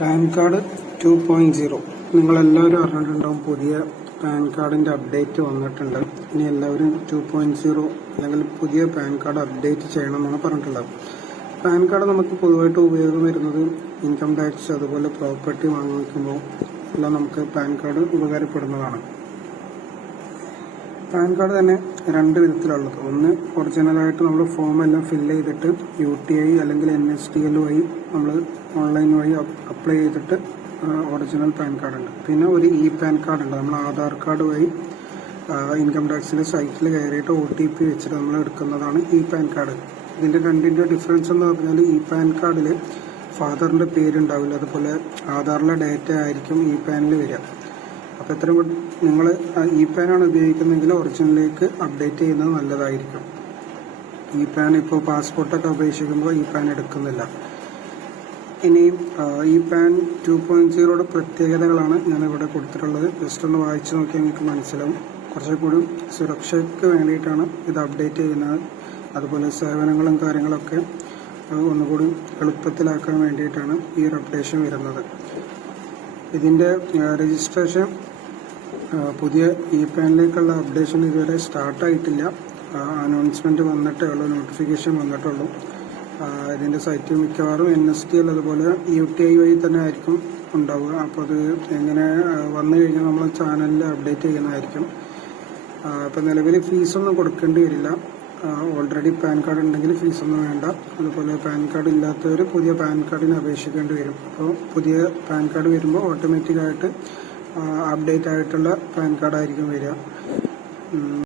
Pan card 2.0 നിങ്ങളെല്ലാവരും അറിഞ്ഞിട്ടുണ്ടാവും. പുതിയ pan കാർഡിൻ്റെ അപ്ഡേറ്റ് വന്നിട്ടുണ്ട്. ഇനി എല്ലാവരും 2.0 അല്ലെങ്കിൽ പുതിയ പാൻ കാർഡ് അപ്ഡേറ്റ് ചെയ്യണമെന്നാണ് പറഞ്ഞിട്ടുള്ളത്. പാൻ കാർഡ് നമുക്ക് പൊതുവായിട്ട് ഉപയോഗം വരുന്നത് ഇൻകം ടാക്സ്, അതുപോലെ പ്രോപ്പർട്ടി വാങ്ങിക്കുമ്പോൾ എല്ലാം നമുക്ക് പാൻ കാർഡ് ഉപകാരപ്പെടുന്നതാണ്. പാൻ കാർഡ് തന്നെ രണ്ട് വിധത്തിലുള്ളത്. ഒന്ന്, ഒറിജിനലായിട്ട് നമ്മൾ ഫോമെല്ലാം ഫില്ല് ചെയ്തിട്ട് UTI അല്ലെങ്കിൽ NSDL വഴി നമ്മൾ ഓൺലൈൻ വഴി അപ്ലൈ ചെയ്തിട്ട് ഒറിജിനൽ പാൻ കാർഡ് ഉണ്ട്. പിന്നെ ഒരു പാൻ കാർഡ് ഉണ്ട്. നമ്മൾ ആധാർ കാർഡ് വഴി ഇൻകം ടാക്സിൻ്റെ സൈറ്റിൽ കയറിയിട്ട് OTP വെച്ചിട്ട് നമ്മൾ എടുക്കുന്നതാണ് പാൻ കാർഡ്. ഇതിൻ്റെ രണ്ടിൻ്റെ ഡിഫറൻസ് എന്ന് പറഞ്ഞാൽ പാൻ കാർഡിൽ ഫാദറിൻ്റെ പേരുണ്ടാവില്ല, അതുപോലെ ആധാറിലെ ഡേറ്റ ആയിരിക്കും പാനിൽ വരിക. അപ്പോൾ എത്രയും നിങ്ങൾ പാനാണ് ഉപയോഗിക്കുന്നതെങ്കിൽ ഒറിജിനലിലേക്ക് അപ്ഡേറ്റ് ചെയ്യുന്നത് നല്ലതായിരിക്കും. പാൻ ഇപ്പോൾ പാസ്പോർട്ടൊക്കെ അപേക്ഷിക്കുമ്പോൾ പാൻ എടുക്കുന്നില്ല. ഇനി പാൻ 2.0യുടെ പ്രത്യേകതകളാണ് ഞാനിവിടെ കൊടുത്തിട്ടുള്ളത്. ജസ്റ്റ് ഒന്ന് വായിച്ചു നോക്കിയാൽ നിങ്ങൾക്ക് മനസ്സിലാവും. കുറച്ചുകൂടി സുരക്ഷയ്ക്ക് വേണ്ടിയിട്ടാണ് ഇത് അപ്ഡേറ്റ് ചെയ്യുന്നത്. അതുപോലെ സേവനങ്ങളും കാര്യങ്ങളൊക്കെ ഒന്നുകൂടി എളുപ്പത്തിലാക്കാൻ വേണ്ടിയിട്ടാണ് ഈ ഒരു അപ്ഡേഷൻ വരുന്നത്. ഇതിൻ്റെ രജിസ്ട്രേഷൻ പുതിയ പാനിലേക്കുള്ള അപ്ഡേഷൻ ഇതുവരെ സ്റ്റാർട്ടായിട്ടില്ല. അനൗൺസ്മെൻറ്റ് വന്നിട്ടേ ഉള്ളൂ, നോട്ടിഫിക്കേഷൻ വന്നിട്ടുള്ളൂ. ഇതിൻ്റെ സൈറ്റ് മിക്കവാറും NSDL അതുപോലെ UTI വഴി തന്നെ ആയിരിക്കും ഉണ്ടാവുക. അപ്പോൾ അത് എങ്ങനെ വന്നു കഴിഞ്ഞാൽ നമ്മൾ ചാനലിൽ അപ്ഡേറ്റ് ചെയ്യുന്നതായിരിക്കും. അപ്പോൾ നിലവിൽ ഫീസൊന്നും കൊടുക്കേണ്ടി വരില്ല. ഓൾറെഡി പാൻ കാർഡ് ഉണ്ടെങ്കിൽ ഫീസൊന്നും വേണ്ട. അതുപോലെ പാൻ കാർഡ് ഇല്ലാത്തവർ പുതിയ പാൻ കാർഡിന് അപേക്ഷിക്കേണ്ടി വരും. അപ്പോൾ പുതിയ പാൻ കാർഡ് വരുമ്പോൾ ഓട്ടോമാറ്റിക്കായിട്ട് അപ്ഡേറ്റ് ആയിട്ടുള്ള പാൻ കാർഡായിരിക്കും വരിക.